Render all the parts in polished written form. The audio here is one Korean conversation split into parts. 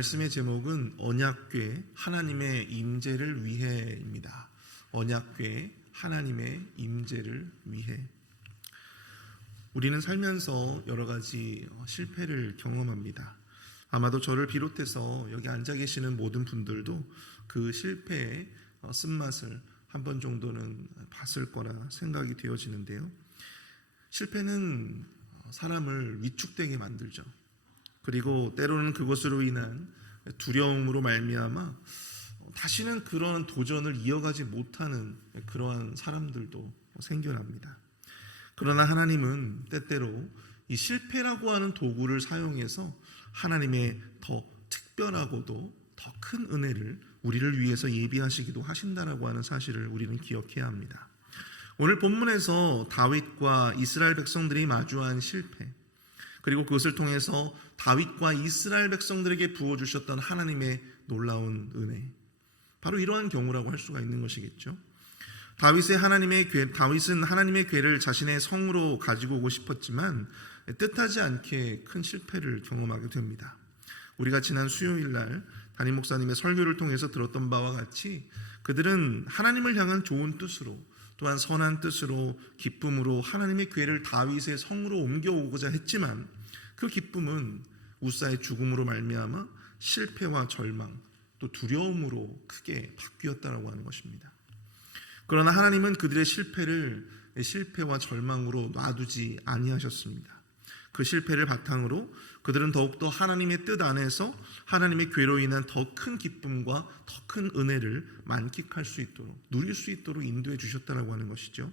말씀의 제목은 언약궤 하나님의 임재를 위해입니다. 언약궤 하나님의 임재를 위해. 우리는 살면서 여러 가지 실패를 경험합니다. 아마도 저를 비롯해서 여기 앉아 계시는 모든 분들도 그 실패의 쓴맛을 한 번 정도는 봤을 거라 생각이 되어지는데요. 실패는 사람을 위축되게 만들죠. 그리고 때로는 그것으로 인한 두려움으로 말미암아 다시는 그런 도전을 이어가지 못하는 그러한 사람들도 생겨납니다. 그러나 하나님은 때때로 이 실패라고 하는 도구를 사용해서 하나님의 더 특별하고도 더 큰 은혜를 우리를 위해서 예비하시기도 하신다라고 하는 사실을 우리는 기억해야 합니다. 오늘 본문에서 다윗과 이스라엘 백성들이 마주한 실패, 그리고 그것을 통해서 다윗과 이스라엘 백성들에게 부어주셨던 하나님의 놀라운 은혜, 바로 이러한 경우라고 할 수가 있는 것이겠죠. 다윗은 하나님의 궤를 자신의 성으로 가지고 오고 싶었지만 뜻하지 않게 큰 실패를 경험하게 됩니다. 우리가 지난 수요일 날 담임 목사님의 설교를 통해서 들었던 바와 같이 그들은 하나님을 향한 좋은 뜻으로, 또한 선한 뜻으로, 기쁨으로 하나님의 궤를 다윗의 성으로 옮겨오고자 했지만 그 기쁨은 우사의 죽음으로 말미암아 실패와 절망, 또 두려움으로 크게 바뀌었다라고 하는 것입니다. 그러나 하나님은 그들의 실패와 절망으로 놔두지 아니하셨습니다. 그 실패를 바탕으로 그들은 더욱더 하나님의 뜻 안에서 하나님의 궤로 인한 더 큰 기쁨과 더 큰 은혜를 만끽할 수 있도록, 누릴 수 있도록 인도해 주셨다라고 하는 것이죠.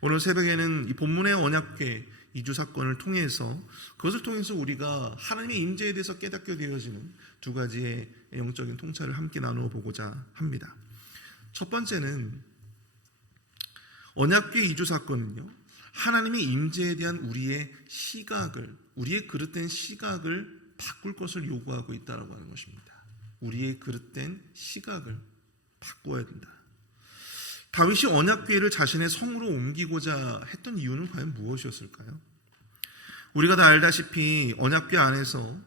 오늘 새벽에는 이 본문의 언약궤 이주 사건을 통해서, 그것을 통해서 우리가 하나님의 임재에 대해서 깨닫게 되어지는 두 가지의 영적인 통찰을 함께 나누어 보고자 합니다. 첫 번째는 언약궤 이주 사건은요, 하나님의 임재에 대한 우리의 그릇된 시각을 바꿀 것을 요구하고 있다라고 하는 것입니다. 우리의 그릇된 시각을 바꿔야 된다. 다윗이 언약궤를 자신의 성으로 옮기고자 했던 이유는 과연 무엇이었을까요? 우리가 다 알다시피 언약궤 안에는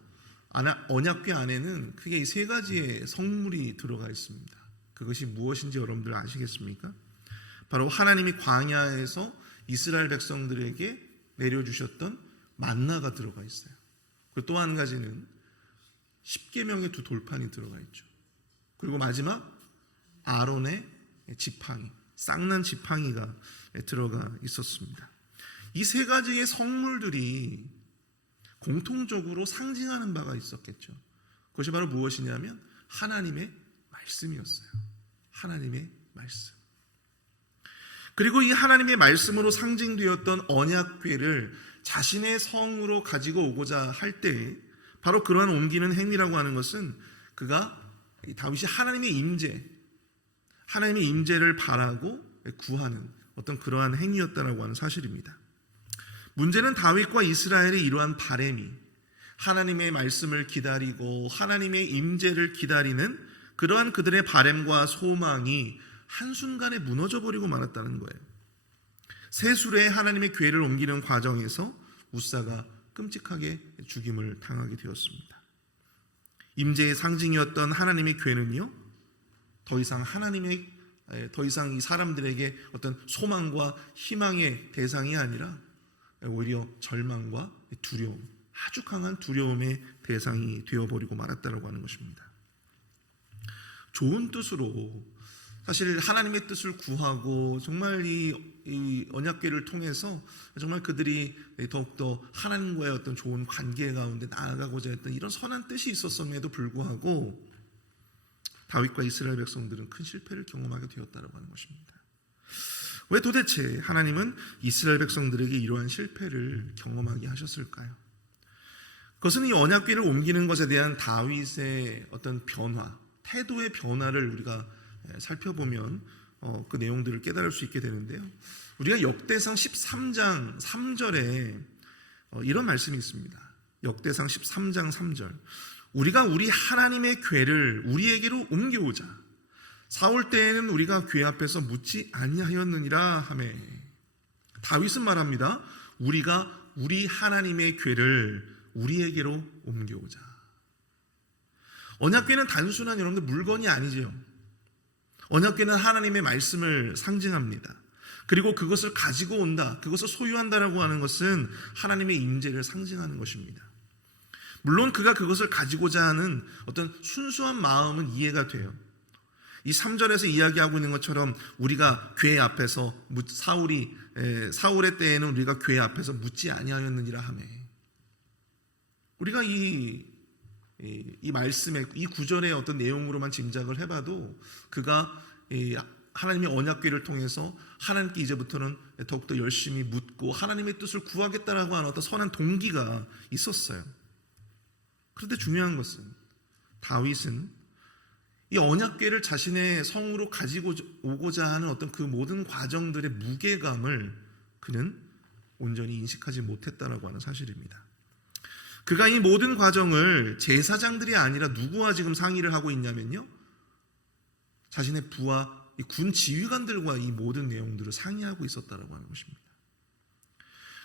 크게 이 세 가지의 성물이 들어가 있습니다. 그것이 무엇인지 여러분들 아시겠습니까? 바로 하나님이 광야에서 이스라엘 백성들에게 내려주셨던 만나가 들어가 있어요. 그리고 또 한 가지는 십계명의 두 돌판이 들어가 있죠. 그리고 마지막 아론의 지팡이, 쌍난 지팡이가 들어가 있었습니다. 이 세 가지의 성물들이 공통적으로 상징하는 바가 있었겠죠. 그것이 바로 무엇이냐면 하나님의 말씀이었어요. 하나님의 말씀. 그리고 이 하나님의 말씀으로 상징되었던 언약궤를 자신의 성으로 가지고 오고자 할 때에 바로 그러한 옮기는 행위라고 하는 것은 다윗이 하나님의 임재를 바라고 구하는 어떤 그러한 행위였다라고 하는 사실입니다. 문제는 다윗과 이스라엘의 이러한 바람이 하나님의 말씀을 기다리고 하나님의 임재를 기다리는 그러한 그들의 바람과 소망이 한순간에 무너져버리고 말았다는 거예요. 새 수레에 하나님의 궤를 옮기는 과정에서 우사가 끔찍하게 죽임을 당하게 되었습니다. 임재의 상징이었던 하나님의 궤는요, 더 이상 이 사람들에게 어떤 소망과 희망의 대상이 아니라 오히려 절망과 두려움, 아주 강한 두려움의 대상이 되어버리고 말았다라고 하는 것입니다. 좋은 뜻으로 사실 하나님의 뜻을 구하고 정말 이 언약궤를 통해서 정말 그들이 더욱더 하나님과의 어떤 좋은 관계 가운데 나아가고자 했던 이런 선한 뜻이 있었음에도 불구하고 다윗과 이스라엘 백성들은 큰 실패를 경험하게 되었다고 하는 것입니다. 왜 도대체 하나님은 이스라엘 백성들에게 이러한 실패를 경험하게 하셨을까요? 그것은 이 언약궤를 옮기는 것에 대한 다윗의 어떤 변화, 태도의 변화를 우리가 살펴보면 그 내용들을 깨달을 수 있게 되는데요. 우리가 역대상 13장 3절에 이런 말씀이 있습니다. 역대상 13장 3절. 우리가 우리 하나님의 궤를 우리에게로 옮겨오자. 사울 때에는 우리가 궤 앞에서 묻지 아니하였느니라 하매. 다윗은 말합니다. 우리가 우리 하나님의 궤를 우리에게로 옮겨오자. 언약궤는 단순한 여러분들 물건이 아니지요. 언약궤는 하나님의 말씀을 상징합니다. 그리고 그것을 가지고 온다, 그것을 소유한다라고 하는 것은 하나님의 임재를 상징하는 것입니다. 물론 그가 그것을 가지고자 하는 어떤 순수한 마음은 이해가 돼요. 이 3절에서 이야기하고 있는 것처럼 우리가 궤 앞에서 사울의 때에는 우리가 궤 앞에서 묻지 아니하였느니라 하매, 우리가 이 말씀의 이 구절의 어떤 내용으로만 짐작을 해봐도 그가 하나님의 언약궤를 통해서 하나님께 이제부터는 더욱더 열심히 묻고 하나님의 뜻을 구하겠다라고 하는 어떤 선한 동기가 있었어요. 그런데 중요한 것은 다윗은 이 언약궤를 자신의 성으로 가지고 오고자 하는 어떤 그 모든 과정들의 무게감을 그는 온전히 인식하지 못했다라고 하는 사실입니다. 그가 이 모든 과정을 제사장들이 아니라 누구와 지금 상의를 하고 있냐면요, 자신의 부하 군 지휘관들과 이 모든 내용들을 상의하고 있었다라고 하는 것입니다.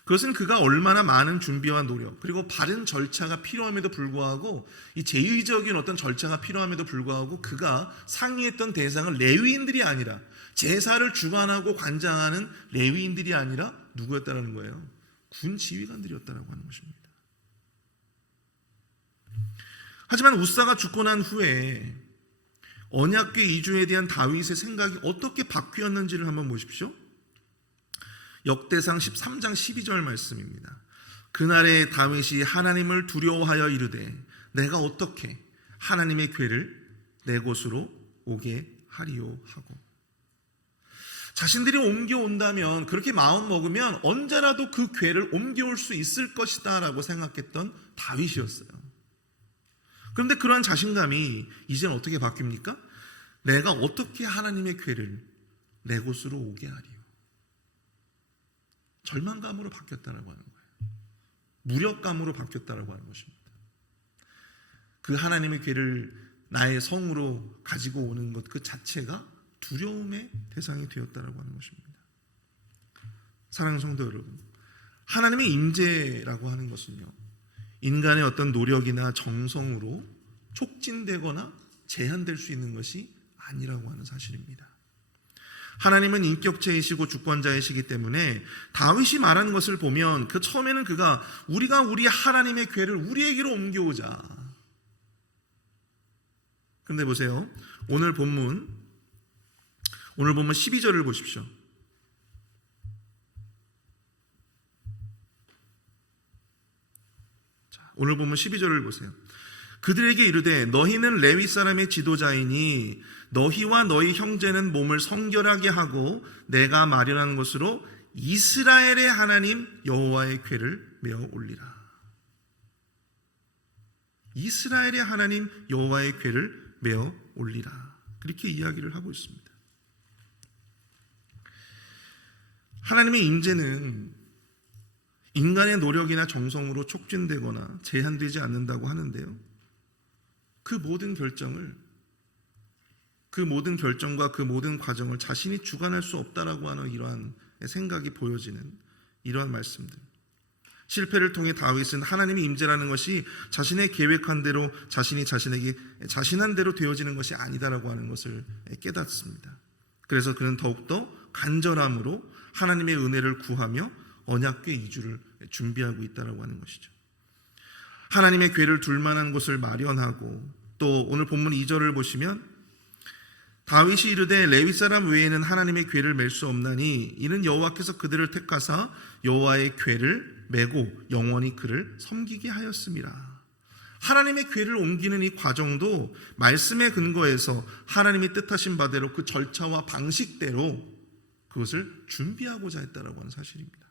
그것은 그가 얼마나 많은 준비와 노력, 그리고 바른 절차가 필요함에도 불구하고, 이 제의적인 어떤 절차가 필요함에도 불구하고 그가 상의했던 대상은 레위인들이 아니라, 제사를 주관하고 관장하는 레위인들이 아니라 누구였다라는 거예요? 군 지휘관들이었다라고 하는 것입니다. 하지만 우사가 죽고 난 후에 언약궤 이주에 대한 다윗의 생각이 어떻게 바뀌었는지를 한번 보십시오. 역대상 13장 12절 말씀입니다. 그날에 다윗이 하나님을 두려워하여 이르되 내가 어떻게 하나님의 궤를 내 곳으로 오게 하리요 하고, 자신들이 옮겨온다면, 그렇게 마음 먹으면 언제라도 그 궤를 옮겨올 수 있을 것이다 라고 생각했던 다윗이었어요. 그런데 그런 자신감이 이제는 어떻게 바뀝니까? 내가 어떻게 하나님의 궤를 내 곳으로 오게 하리요. 절망감으로 바뀌었다라고 하는 거예요. 무력감으로 바뀌었다라고 하는 것입니다. 그 하나님의 궤를 나의 성으로 가지고 오는 것 그 자체가 두려움의 대상이 되었다라고 하는 것입니다. 사랑하는 성도 여러분, 하나님의 임재라고 하는 것은요, 인간의 어떤 노력이나 정성으로 촉진되거나 제한될 수 있는 것이 아니라고 하는 사실입니다. 하나님은 인격체이시고 주권자이시기 때문에 다윗이 말하는 것을 보면 그 처음에는 그가 우리가 우리 하나님의 궤를 우리에게로 옮겨오자. 그런데 보세요. 오늘 본문 12절을 보십시오. 오늘 본문 12절을 보세요. 그들에게 이르되 너희는 레위 사람의 지도자이니 너희와 너희 형제는 몸을 성결하게 하고 내가 마련한 것으로 이스라엘의 하나님 여호와의 궤를 메어 올리라. 이스라엘의 하나님 여호와의 궤를 메어 올리라. 그렇게 이야기를 하고 있습니다. 하나님의 임재는 인간의 노력이나 정성으로 촉진되거나 제한되지 않는다고 하는데요, 그 모든 결정과 그 모든 과정을 자신이 주관할 수 없다라고 하는 이러한 생각이 보여지는 이러한 말씀들. 실패를 통해 다윗은 하나님의 임재라는 것이 자신의 계획한 대로 자신이 자신에게 자신한 대로 되어지는 것이 아니다라고 하는 것을 깨닫습니다. 그래서 그는 더욱더 간절함으로 하나님의 은혜를 구하며 언약궤 이주를 준비하고 있다라고 하는 것이죠. 하나님의 궤를 둘 만한 곳을 마련하고, 또 오늘 본문 2절을 보시면 다윗이 이르되 레위 사람 외에는 하나님의 궤를 맬 수 없나니 이는 여호와께서 그들을 택하사 여호와의 궤를 메고 영원히 그를 섬기게 하였음이라. 하나님의 궤를 옮기는 이 과정도 말씀의 근거에서 하나님이 뜻하신 바대로 그 절차와 방식대로 그것을 준비하고자 했다라고 하는 사실입니다.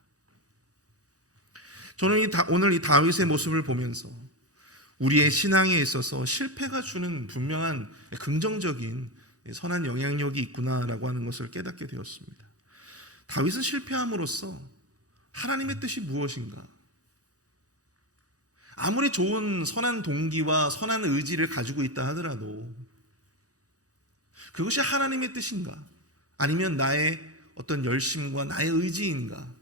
저는 오늘 이 다윗의 모습을 보면서 우리의 신앙에 있어서 실패가 주는 분명한 긍정적인 선한 영향력이 있구나라고 하는 것을 깨닫게 되었습니다. 다윗은 실패함으로써 하나님의 뜻이 무엇인가, 아무리 좋은 선한 동기와 선한 의지를 가지고 있다 하더라도 그것이 하나님의 뜻인가, 아니면 나의 어떤 열심과 나의 의지인가,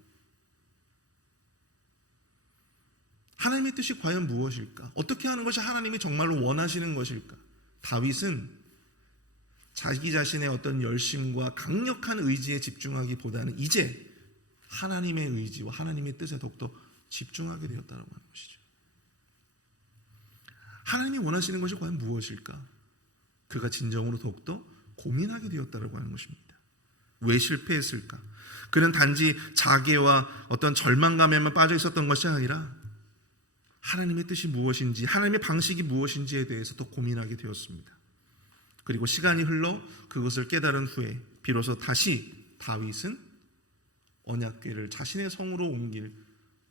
하나님의 뜻이 과연 무엇일까? 어떻게 하는 것이 하나님이 정말로 원하시는 것일까? 다윗은 자기 자신의 어떤 열심과 강력한 의지에 집중하기보다는 이제 하나님의 의지와 하나님의 뜻에 더욱더 집중하게 되었다고 하는 것이죠. 하나님이 원하시는 것이 과연 무엇일까? 그가 진정으로 더욱더 고민하게 되었다고 하는 것입니다. 왜 실패했을까? 그는 단지 자괴와 어떤 절망감에만 빠져 있었던 것이 아니라 하나님의 뜻이 무엇인지, 하나님의 방식이 무엇인지에 대해서 더 고민하게 되었습니다. 그리고 시간이 흘러 그것을 깨달은 후에 비로소 다시 다윗은 언약궤를 자신의 성으로 옮길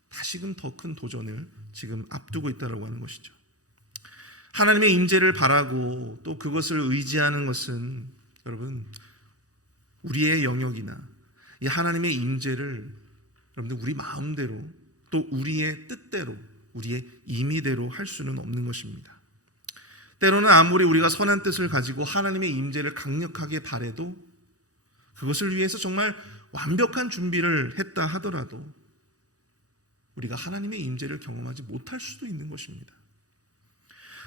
다시금 더 큰 도전을 지금 앞두고 있다고 하는 것이죠. 하나님의 임재를 바라고 또 그것을 의지하는 것은 여러분 우리의 영역이나 이 하나님의 임재를 여러분들 우리 마음대로 또 우리의 뜻대로 우리의 임의대로 할 수는 없는 것입니다. 때로는 아무리 우리가 선한 뜻을 가지고 하나님의 임재를 강력하게 바라도 그것을 위해서 정말 완벽한 준비를 했다 하더라도 우리가 하나님의 임재를 경험하지 못할 수도 있는 것입니다.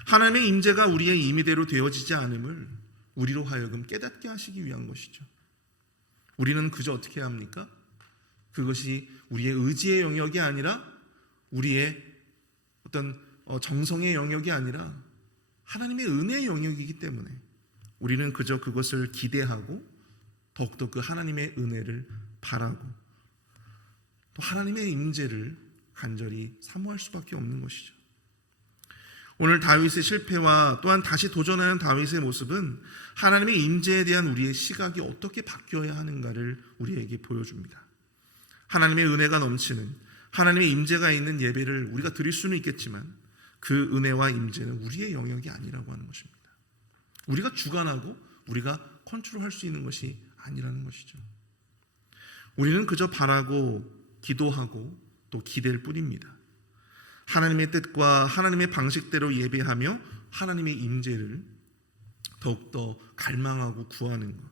하나님의 임재가 우리의 임의대로 되어지지 않음을 우리로 하여금 깨닫게 하시기 위한 것이죠. 우리는 그저 어떻게 합니까? 그것이 우리의 의지의 영역이 아니라 우리의 어떤 정성의 영역이 아니라 하나님의 은혜의 영역이기 때문에 우리는 그저 그것을 기대하고 더욱더 그 하나님의 은혜를 바라고 또 하나님의 임재를 간절히 사모할 수밖에 없는 것이죠. 오늘 다윗의 실패와 또한 다시 도전하는 다윗의 모습은 하나님의 임재에 대한 우리의 시각이 어떻게 바뀌어야 하는가를 우리에게 보여줍니다. 하나님의 은혜가 넘치는 하나님의 임재가 있는 예배를 우리가 드릴 수는 있겠지만 그 은혜와 임재는 우리의 영역이 아니라고 하는 것입니다. 우리가 주관하고 우리가 컨트롤할 수 있는 것이 아니라는 것이죠. 우리는 그저 바라고 기도하고 또 기댈 뿐입니다. 하나님의 뜻과 하나님의 방식대로 예배하며 하나님의 임재를 더욱더 갈망하고 구하는 것.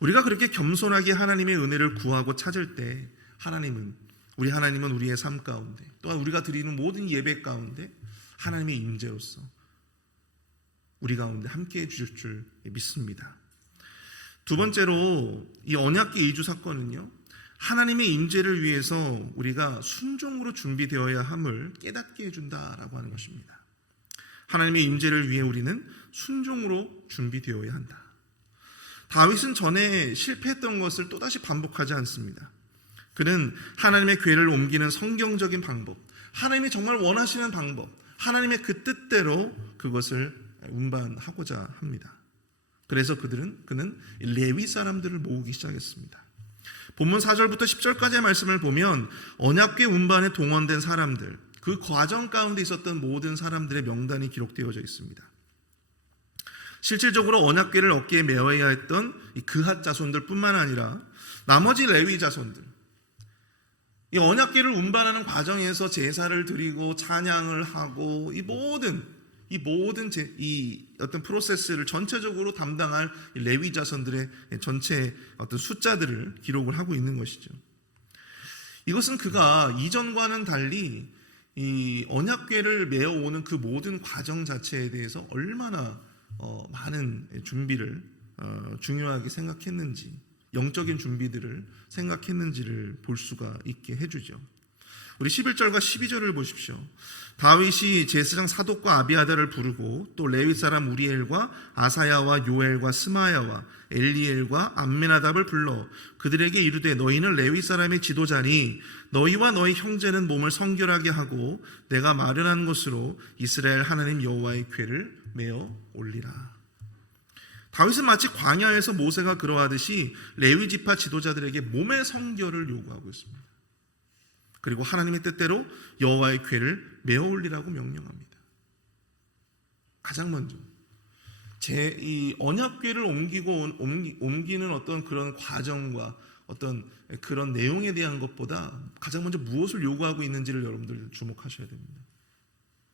우리가 그렇게 겸손하게 하나님의 은혜를 구하고 찾을 때 우리 하나님은 우리의 삶 가운데 또한 우리가 드리는 모든 예배 가운데 하나님의 임재로서 우리 가운데 함께해 주실 줄 믿습니다. 두 번째로 이 언약궤 이주 사건은요, 하나님의 임재를 위해서 우리가 순종으로 준비되어야 함을 깨닫게 해준다라고 하는 것입니다. 하나님의 임재를 위해 우리는 순종으로 준비되어야 한다. 다윗은 전에 실패했던 것을 또다시 반복하지 않습니다. 그는 하나님의 궤를 옮기는 성경적인 방법, 하나님이 정말 원하시는 방법, 하나님의 그 뜻대로 그것을 운반하고자 합니다. 그래서 그는 레위 사람들을 모으기 시작했습니다. 본문 4절부터 10절까지의 말씀을 보면 언약궤 운반에 동원된 사람들, 그 과정 가운데 있었던 모든 사람들의 명단이 기록되어져 있습니다. 실질적으로 언약궤를 어깨에 메어야 했던 이 그핫 자손들 뿐만 아니라 나머지 레위 자손들, 이 언약궤를 운반하는 과정에서 제사를 드리고 찬양을 하고 이 모든 어떤 프로세스를 전체적으로 담당할 레위 자손들의 전체 어떤 숫자들을 기록을 하고 있는 것이죠. 이것은 그가 이전과는 달리 이 언약궤를 메어오는 그 모든 과정 자체에 대해서 얼마나 많은 준비를 중요하게 생각했는지, 영적인 준비들을 생각했는지를 볼 수가 있게 해주죠. 우리 11절과 12절을 보십시오. 다윗이 제사장 사독과 아비아달을 부르고 또 레위 사람 우리엘과 아사야와 요엘과 스마야와 엘리엘과 암메나답을 불러 그들에게 이르되 너희는 레위 사람의 지도자니 너희와 너희 형제는 몸을 성결하게 하고 내가 마련한 것으로 이스라엘 하나님 여호와의 궤를 메어 올리라. 다윗은 마치 광야에서 모세가 그러하듯이 레위 지파 지도자들에게 몸의 성결을 요구하고 있습니다. 그리고 하나님의 뜻대로 여호와의 궤를 메어 올리라고 명령합니다. 가장 먼저 이 언약궤를 옮기는 어떤 그런 과정과 어떤 그런 내용에 대한 것보다 가장 먼저 무엇을 요구하고 있는지를 여러분들 주목하셔야 됩니다.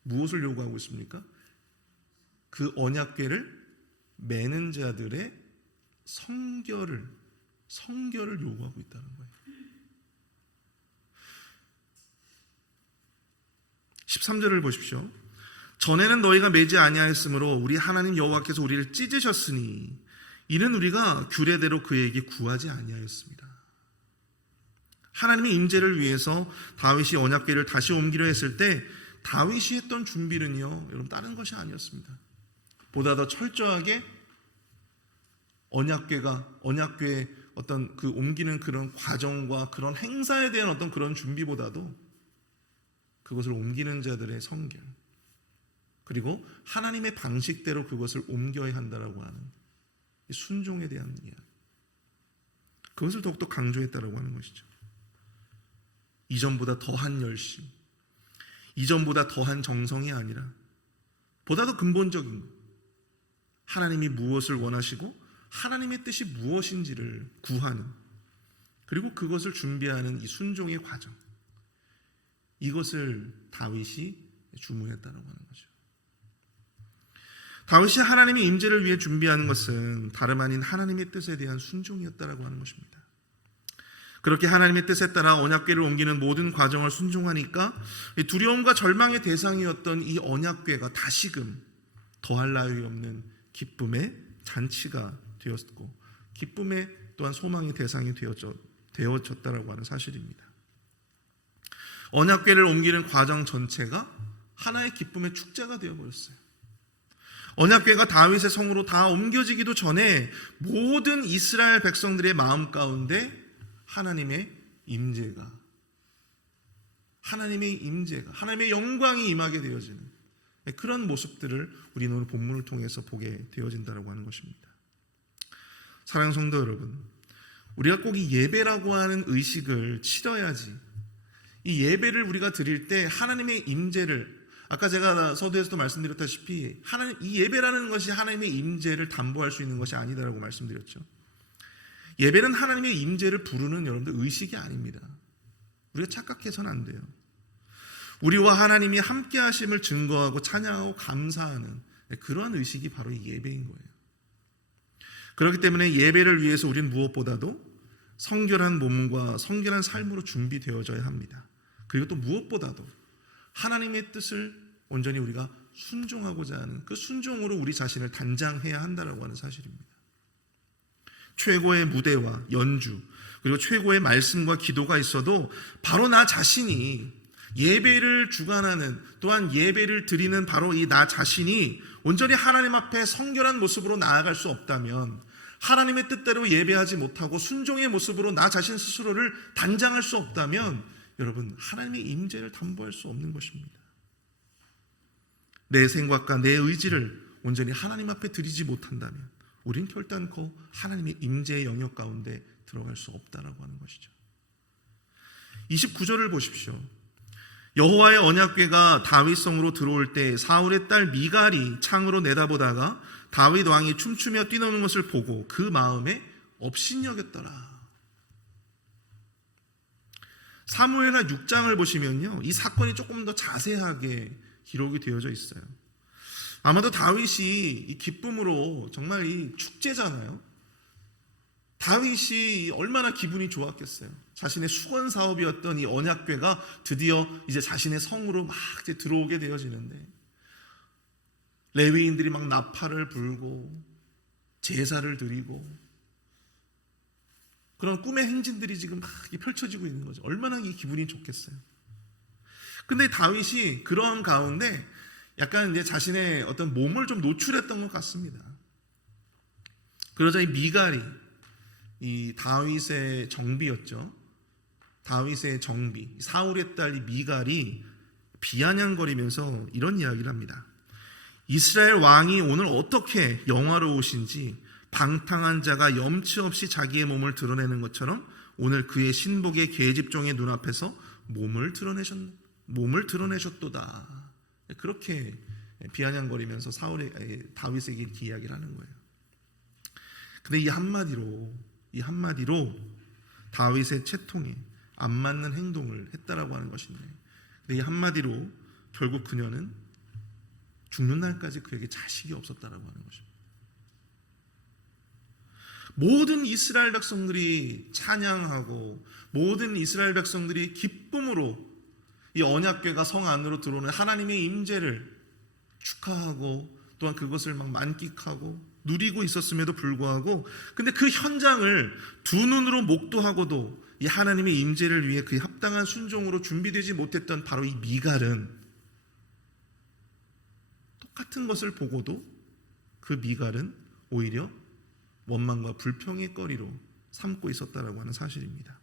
무엇을 요구하고 있습니까? 그 언약궤를 매는 자들의 성결을 요구하고 있다는 거예요. 13절을 보십시오. 전에는 너희가 매지 아니하였으므로 우리 하나님 여호와께서 우리를 찢으셨으니 이는 우리가 규례대로 그에게 구하지 아니하였습니다. 하나님의 임재를 위해서 다윗이 언약궤를 다시 옮기려 했을 때 다윗이 했던 준비는요, 여러분 다른 것이 아니었습니다. 보다 더 철저하게 언약궤의 어떤 그 옮기는 그런 과정과 그런 행사에 대한 어떤 그런 준비보다도 그것을 옮기는 자들의 성결, 그리고 하나님의 방식대로 그것을 옮겨야 한다라고 하는 순종에 대한 이야기, 그것을 더욱더 강조했다라고 하는 것이죠. 이전보다 더한 열심, 이전보다 더한 정성이 아니라 보다 더 근본적인 것, 하나님이 무엇을 원하시고 하나님의 뜻이 무엇인지를 구하는, 그리고 그것을 준비하는 이 순종의 과정, 이것을 다윗이 주문했다라고 하는 거죠. 다윗이 하나님의 임재를 위해 준비하는 것은 다름 아닌 하나님의 뜻에 대한 순종이었다라고 하는 것입니다. 그렇게 하나님의 뜻에 따라 언약궤를 옮기는 모든 과정을 순종하니까 두려움과 절망의 대상이었던 이 언약궤가 다시금 더할 나위 없는 기쁨의 잔치가 되었고, 기쁨의 또한 소망의 대상이 되어졌다라고 하는 사실입니다. 언약궤를 옮기는 과정 전체가 하나의 기쁨의 축제가 되어버렸어요. 언약궤가 다윗의 성으로 다 옮겨지기도 전에 모든 이스라엘 백성들의 마음 가운데 하나님의 임재가, 하나님의 영광이 임하게 되어지는 그런 모습들을 우리는 오늘 본문을 통해서 보게 되어진다고 하는 것입니다. 사랑하는 성도 여러분, 우리가 꼭 이 예배라고 하는 의식을 치러야지, 이 예배를 우리가 드릴 때 하나님의 임재를, 아까 제가 서두에서도 말씀드렸다시피 이 예배라는 것이 하나님의 임재를 담보할 수 있는 것이 아니다라고 말씀드렸죠. 예배는 하나님의 임재를 부르는 여러분들 의식이 아닙니다. 우리가 착각해서는 안 돼요. 우리와 하나님이 함께 하심을 증거하고 찬양하고 감사하는 그러한 의식이 바로 이 예배인 거예요. 그렇기 때문에 예배를 위해서 우리는 무엇보다도 성결한 몸과 성결한 삶으로 준비되어져야 합니다. 그리고 또 무엇보다도 하나님의 뜻을 온전히 우리가 순종하고자 하는 그 순종으로 우리 자신을 단장해야 한다라고 하는 사실입니다. 최고의 무대와 연주, 그리고 최고의 말씀과 기도가 있어도 바로 나 자신이 예배를 주관하는, 또한 예배를 드리는 바로 이 나 자신이 온전히 하나님 앞에 성결한 모습으로 나아갈 수 없다면, 하나님의 뜻대로 예배하지 못하고 순종의 모습으로 나 자신 스스로를 단장할 수 없다면 여러분, 하나님의 임재를 담보할 수 없는 것입니다. 내 생각과 내 의지를 온전히 하나님 앞에 드리지 못한다면 우린 결단코 하나님의 임재의 영역 가운데 들어갈 수 없다라고 하는 것이죠. 29절을 보십시오. 여호와의 언약궤가 다윗성으로 들어올 때 사울의 딸 미갈이 창으로 내다보다가 다윗 왕이 춤추며 뛰노는 것을 보고 그 마음에 업신여겼더라. 사무엘하 6장을 보시면요, 이 사건이 조금 더 자세하게 기록이 되어져 있어요. 아마도 다윗이 이 기쁨으로, 정말 이 축제잖아요. 다윗이 얼마나 기분이 좋았겠어요. 자신의 수건 사업이었던 이 언약궤가 드디어 이제 자신의 성으로 막 이제 들어오게 되어지는데, 레위인들이 막 나팔을 불고 제사를 드리고 그런 꿈의 행진들이 지금 막 펼쳐지고 있는 거죠. 얼마나 이 기분이 좋겠어요. 근데 다윗이 그런 가운데 약간 이제 자신의 어떤 몸을 좀 노출했던 것 같습니다. 그러자 이 미갈이, 이 다윗의 정비였죠. 다윗의 정비, 사울의 딸 미갈이 비아냥거리면서 이런 이야기를 합니다. 이스라엘 왕이 오늘 어떻게 영화로우신지 방탕한 자가 염치 없이 자기의 몸을 드러내는 것처럼 오늘 그의 신복의 계집종의 눈앞에서 몸을 드러내셨도다. 그렇게 비아냥거리면서 다윗에게 이렇게 이야기를 하는 거예요. 근데 이 한마디로 다윗의 채통에 안 맞는 행동을 했다라고 하는 것인데, 근데 이 한마디로 결국 그녀는 죽는 날까지 그에게 자식이 없었다라고 하는 것입니다. 모든 이스라엘 백성들이 찬양하고 모든 이스라엘 백성들이 기쁨으로 이 언약궤가 성 안으로 들어오는 하나님의 임재를 축하하고 또한 그것을 막 만끽하고 누리고 있었음에도 불구하고 근데 그 현장을 두 눈으로 목도하고도 이 하나님의 임재를 위해 그 합당한 순종으로 준비되지 못했던 바로 이 미갈은 똑같은 것을 보고도 그 미갈은 오히려 원망과 불평의 거리로 삼고 있었다라고 하는 사실입니다.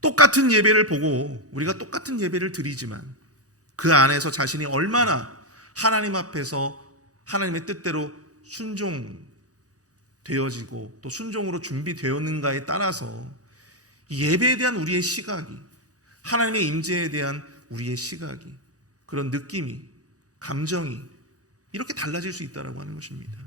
똑같은 예배를 보고 우리가 똑같은 예배를 드리지만 그 안에서 자신이 얼마나 하나님 앞에서 하나님의 뜻대로 순종되어지고 또 순종으로 준비되었는가에 따라서 예배에 대한 우리의 시각이, 하나님의 임재에 대한 우리의 시각이, 그런 느낌이, 감정이 이렇게 달라질 수 있다고 하는 것입니다.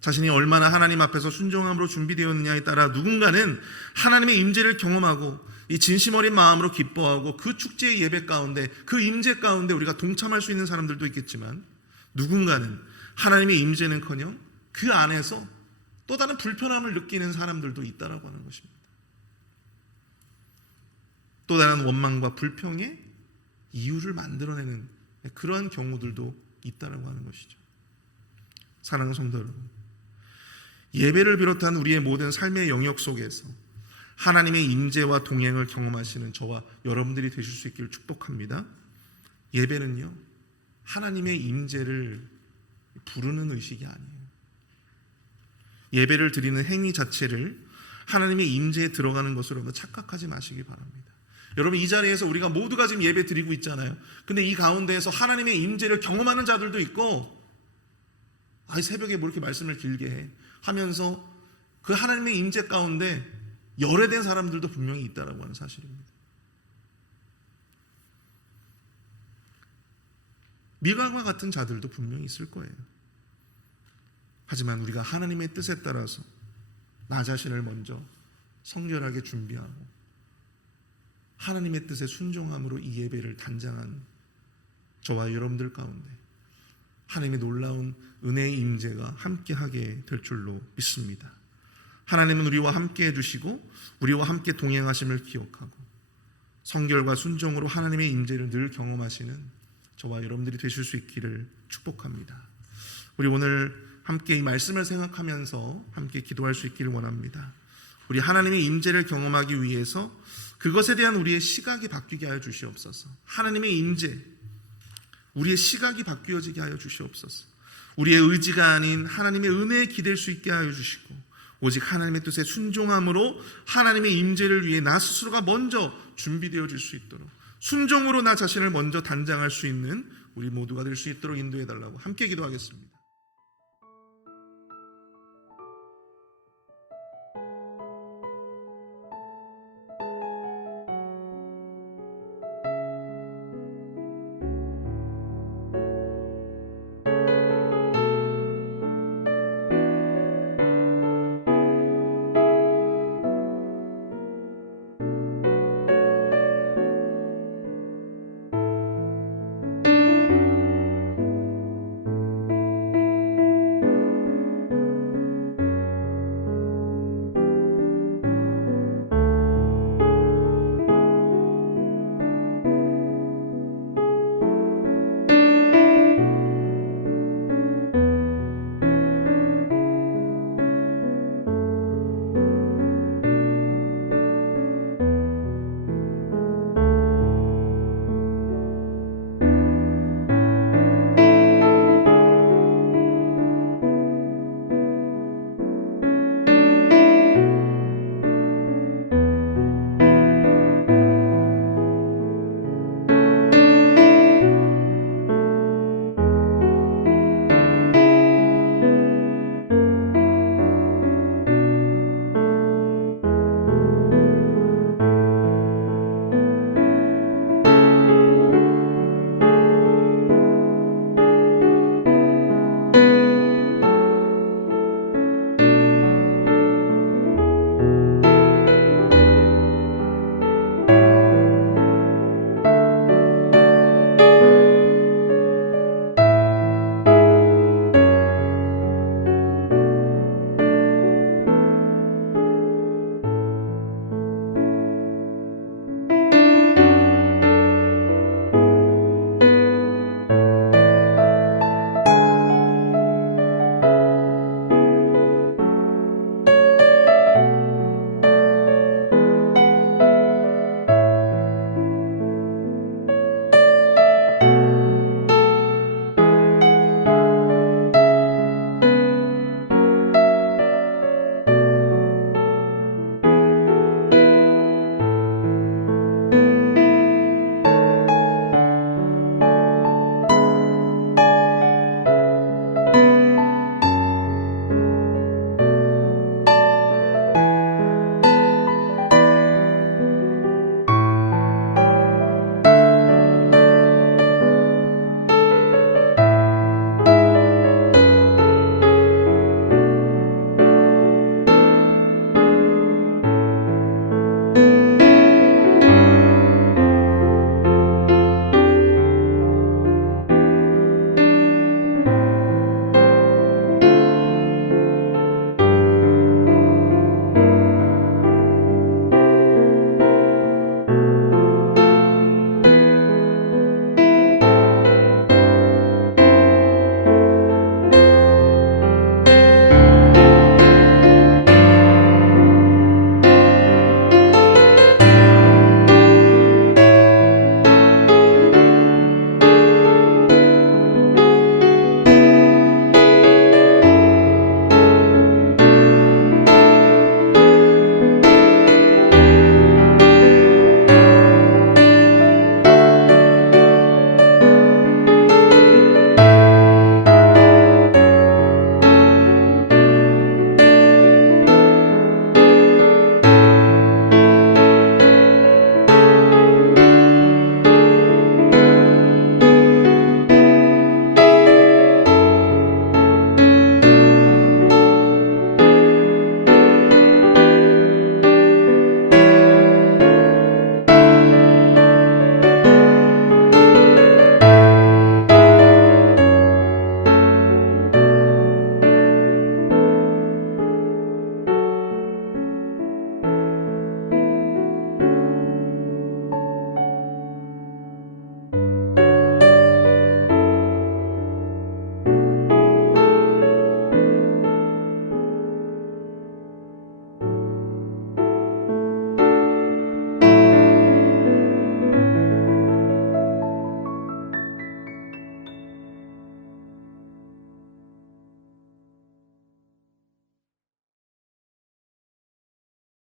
자신이 얼마나 하나님 앞에서 순종함으로 준비되었느냐에 따라 누군가는 하나님의 임재를 경험하고 이 진심 어린 마음으로 기뻐하고 그 축제의 예배 가운데, 그 임재 가운데 우리가 동참할 수 있는 사람들도 있겠지만 누군가는 하나님의 임재는커녕 그 안에서 또 다른 불편함을 느끼는 사람들도 있다라고 하는 것입니다. 또 다른 원망과 불평의 이유를 만들어내는 그러한 경우들도 있다라고 하는 것이죠. 사랑하는 성도 여러분, 예배를 비롯한 우리의 모든 삶의 영역 속에서 하나님의 임재와 동행을 경험하시는 저와 여러분들이 되실 수 있기를 축복합니다. 예배는요, 하나님의 임재를 부르는 의식이 아니에요. 예배를 드리는 행위 자체를 하나님의 임재에 들어가는 것으로 착각하지 마시기 바랍니다. 여러분, 이 자리에서 우리가 모두가 지금 예배 드리고 있잖아요. 근데 이 가운데에서 하나님의 임재를 경험하는 자들도 있고, 새벽에 뭐 이렇게 말씀을 길게 해 하면서 그 하나님의 임재 가운데 열애된 사람들도 분명히 있다라고 하는 사실입니다. 미갈과 같은 자들도 분명히 있을 거예요. 하지만 우리가 하나님의 뜻에 따라서 나 자신을 먼저 성결하게 준비하고 하나님의 뜻에 순종함으로 이 예배를 단장한 저와 여러분들 가운데 하나님의 놀라운 은혜의 임재가 함께하게 될 줄로 믿습니다. 하나님은 우리와 함께 해주시고 우리와 함께 동행하심을 기억하고 성결과 순종으로 하나님의 임재를 늘 경험하시는 저와 여러분들이 되실 수 있기를 축복합니다. 우리 오늘 함께 이 말씀을 생각하면서 함께 기도할 수 있기를 원합니다. 우리 하나님의 임재를 경험하기 위해서 그것에 대한 우리의 시각이 바뀌게 하여 주시옵소서. 하나님의 임재, 우리의 시각이 바뀌어지게 하여 주시옵소서. 우리의 의지가 아닌 하나님의 은혜에 기댈 수 있게 하여 주시고 오직 하나님의 뜻에 순종함으로 하나님의 임재를 위해 나 스스로가 먼저 준비되어질 수 있도록 순종으로 나 자신을 먼저 단장할 수 있는 우리 모두가 될 수 있도록 인도해 달라고 함께 기도하겠습니다.